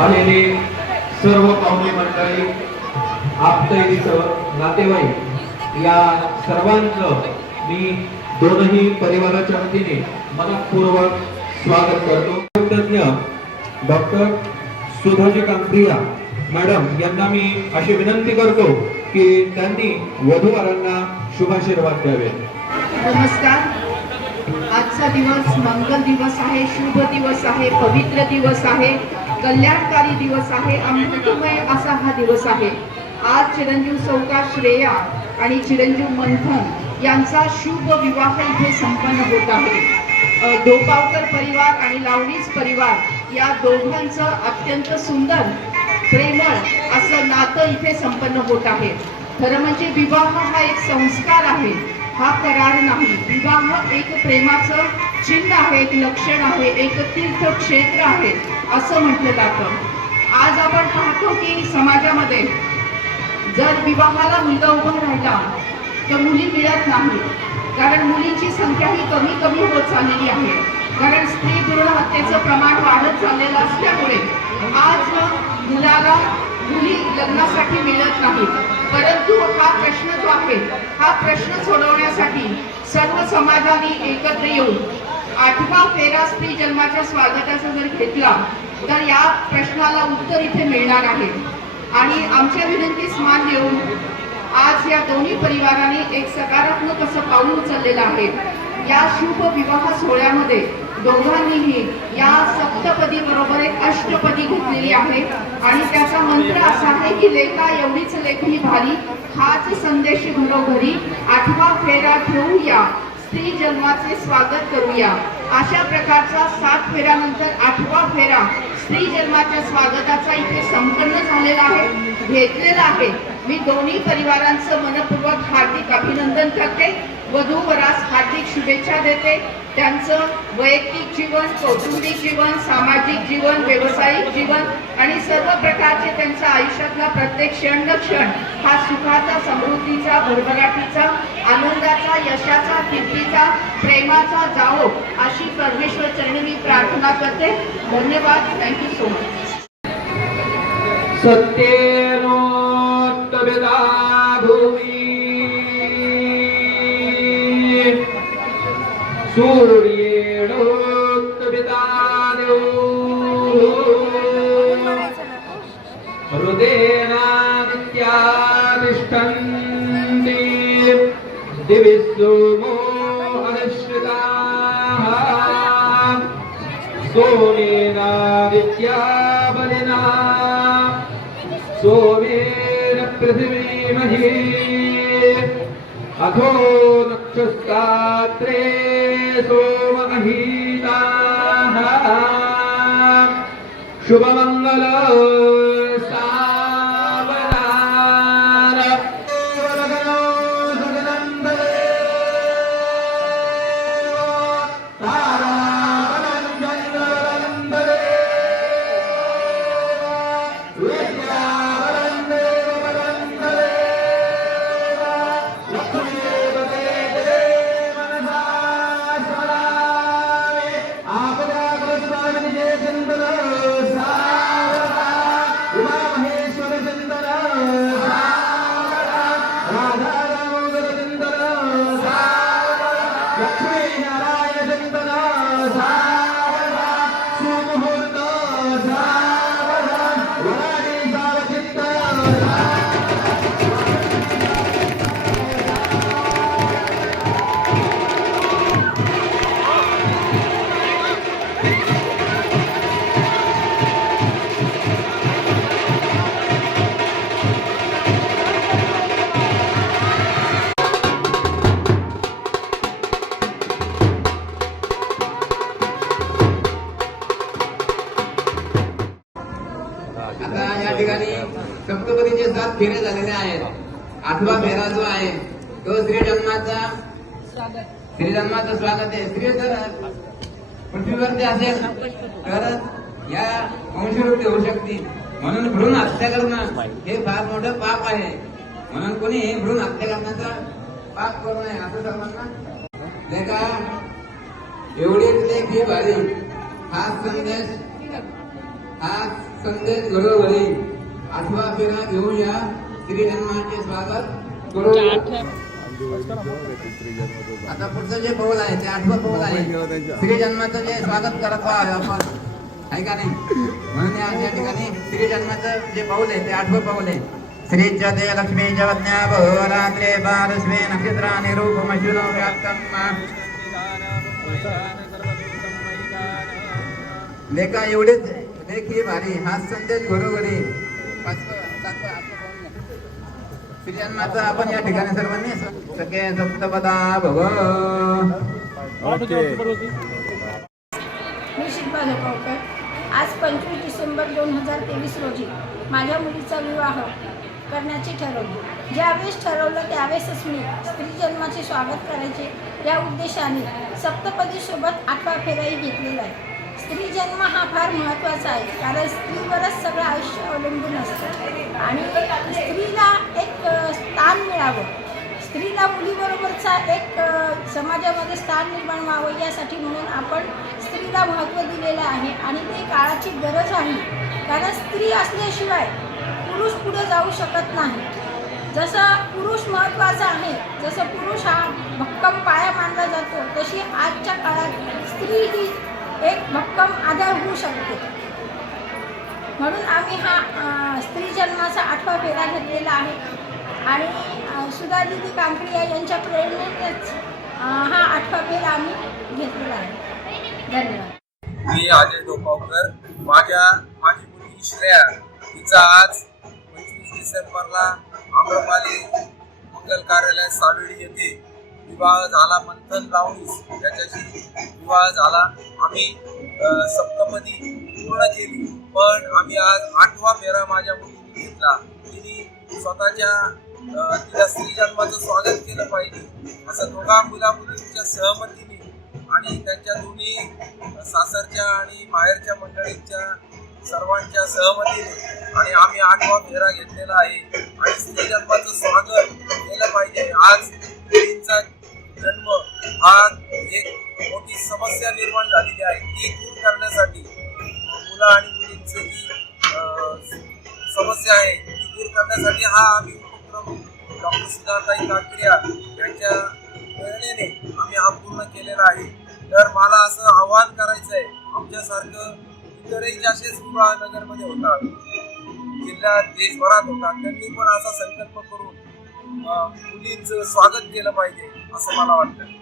आलेले सर्व पाहुणे मंडळी आप्तैसह नातेवाईक या सर्वांचं मी दोनही परिवाराच्या वतीने मनपूर्वक स्वागत करतो. तज्ञ डॉक्टर सुधाजी कांक्रिया मॅडम यांना मी अशी विनंती करतो की त्यांनी वधूवरांना शुभाशीर्वाद द्यावे. नमस्कार. आजचा दिवस मंगल दिवस आहे शुभ दिवस आहे पवित्र दिवस आहे. कल्याणकारी दिवस आहे. अमृतमय असा हा दिवस आहे. आज चिरंजीव चौका श्रेया आणि चिरंजीव मंथन यांचा शुभ विवाह इथे संपन्न होत आहे. धोपावकर डोपावकर परिवार आणि लावणीच परिवार या दोघांचं अत्यंत सुंदर प्रेमळ असं नातं इथे संपन्न होत आहे. खरं म्हणजे विवाह हा एक संस्कार आहे. हा करार नाही. विवाह एक प्रेमाचं चिन्ह आहे एक लक्षण आहे एक तीर्थक्षेत्र आहे असं म्हटलं जातं. आज आपण पाहतो की समाजामध्ये जर विवाहाला मुलगा उभा राहिला तर मुली मिळत नाही. कारण मुलींची संख्या ही कमी कमी होत चाललेली आहे. कारण स्त्री भ्रूण हत्येचं प्रमाण वाढत चाललेलं असल्यामुळे आज मुलाला मुली लग्नासाठी मिळत नाहीत परंतु हा प्रश्न जो आहे हा प्रश्न सोडवण्यासाठी सर्व समाजाने एकत्र येऊन आठवा फेरा स्त्री जन्माच्या स्वागताचा जर घेतला तर या प्रश्नाला उत्तर इथे मिळणार आहे. आणि आमच्या विनंतीस मान देऊन आज या दोन्ही परिवाराने एक सकारात्मक असं पाऊल उचललेलं आहे. या शुभ विवाह सोहळ्यामध्ये दोघांनीही या सप्तपदी बरोबर एक अष्टपदी घेतलेली आहे. आणि त्याचा मंत्र असा आहे की लेखा एवढीच लेखणी भारी हाच संदेश घरोघरी. आठवा फेरा ठेवूया. स्त्री जन्माचे स्वागत करूया. अशा प्रकारचा सात फेऱ्यानंतर आठवा फेरा स्त्री जन्माच्या स्वागताचा इथे संपन्न झालेला आहे. घेतलेला आहे. मी दोन्ही परिवारांचं मनपूर्वक हार्दिक अभिनंदन करते. वधू वरास हार्दिक शुभेच्छा देते. त्यांचं वैयक्तिक जीवन कौटुंबिक जीवन सामाजिक जीवन व्यावसायिक जीवन आणि सर्व प्रकारचे त्यांचा आयुष्यातला प्रत्येक क्षण क्षण हा सुखाचा समृद्धीचा भरभराटीचा आनंदाचा यशाचा कीर्तीचा प्रेमाचा जावो अशी परमेश्वर चरणी मी प्रार्थना करते. धन्यवाद. थँक्यू सो मच सत्येनोत्तमिदा भूमि सूर्येणोत्तमिता सोमेनादित्या बलिना सोमेन पृथिवीमहि अथो नक्षस्तात्रे सोमहीताः शुभमङ्गल आता या ठिकाणी सप्तपदीचे सात फेरे झालेले आहेत. आठवा फेरा जो आहे तो श्री जन्माचा श्री जन्माचं स्वागत आहे. स्त्री जर पृथ्वीवरती असेल तर या वंशवृत्ती होऊ शकते. म्हणून भ्रूण हत्या करणं हे फार मोठं पाप आहे. म्हणून कोणी भ्रूण हत्या करण्याचा पाप करू नये असं सर्वांना नाही का? एवढीच लेखी भारी हा संदेश हा संदेश घडोघडी आठवा फेरा घेऊया हनुमानचे स्वागत करू. आता पुढचं जे पौल आहे ते आठवं पौल आहे. श्री जन्माचं जे स्वागत करत आपण. आहे का नाही? म्हणून या या ठिकाणी श्रीजन्माचं जे पाऊल आहे ते आठवं पाऊल आहे. श्रीच्या ते लक्ष्मी जवज्ञा रात्रे बारस्वे नक्षत्राने रूपमशुनो व्याप्तम लेखा एवढेच लेख भारी हा संदेश घरोघरी. पाचवं- सातवं- आठवं पाऊल आहे. श्रीजन्माचं आपण या ठिकाणी सर्वांनी सगळे सप्तपदा भव. मी शिल्पा झोपावकर आज पंचवीस डिसेंबर दोन हजार तेवीस रोजी माझ्या मुलीचा विवाह करण्याचे ठरवले. ज्यावेळेस ठरवलं त्यावेळेसच मी स्त्री जन्माचे स्वागत करायचे या उद्देशाने सप्तपदीसोबत आठवा फेराही घेतलेला आहे. स्त्री जन्म हा फार महत्त्वाचा आहे. कारण स्त्रीवरच सगळं आयुष्य अवलंबून असतं. आणि स्त्रीला एक स्थान मिळावं. स्त्रीला मुलीबरोबरचा एक समाजामध्ये स्थान निर्माण व्हावं यासाठी म्हणून आपण स्त्रीला महत्त्व दिलेलं आहे. आणि ते काळाची गरज आहे. कारण स्त्री असल्याशिवाय पुरुष पुढे जाऊ शकत नाही. जसं पुरुष महत्त्वाचा आहे जसं पुरुष हा भक्कम पाया मानला जातो तशी आजच्या काळात स्त्री ही एक भक्कम आधार होऊ शकते. म्हणून आम्ही हा स्त्री जन्माचा आठवा फेरा घेतलेला आहे. आणि अ, सुधादिदी कांकडिया यांच्या प्रेरणेनेच हा आठवा फेरा आम्ही घेतलेला आहे. धन्यवाद. मी अजय डोपावकर माझ्या माझी मुलगी श्रेया तिचा आज पंचवीस डिसेंबरला आम्रपाली मंगल कार्यालय सावेडी येथे विवाह झाला मंथन लावणीस याच्याशी विवाह झाला. आम्ही अ, सप्तपदी पूर्ण केली. पण आम्ही आज आठवा फेरा माझ्या मुलीने घेतला. तिने स्वतःच्या तिला स्त्री जन्माचं स्वागत केलं पाहिजे. असं दोघा मुला मुलींच्या सहमतीने आणि त्यांच्या दोन्ही सासरच्या आणि माहेरच्या मंडळींच्या सर्वांच्या सहमतीने आणि आम्ही आठवा फेरा घेतलेला आहे. आणि स्त्री जन्माचं स्वागत केलं पाहिजे. आज मुलींचा जन्म हा एक मोठी समस्या निर्माण झालेली आहे. ती दूर करण्यासाठी मुलं आणि मुलींची जी समस्या आहे. ती दूर करण्यासाठी हा आम्ही उपक्रम डॉक्टर सिद्धार्थाई काकरिया यांच्या प्रेरणेने आम्ही हा पूर्ण केलेला आहे. तर मला असं आवाहन करायचं आहे आमच्यासारखं इतरही असेच विवाह नगरमध्ये होतात जिल्ह्यात देशभरात होतात त्यांनी पण असा संकल्प करून मुलींचं स्वागत केलं पाहिजे. असं मला वाटतं.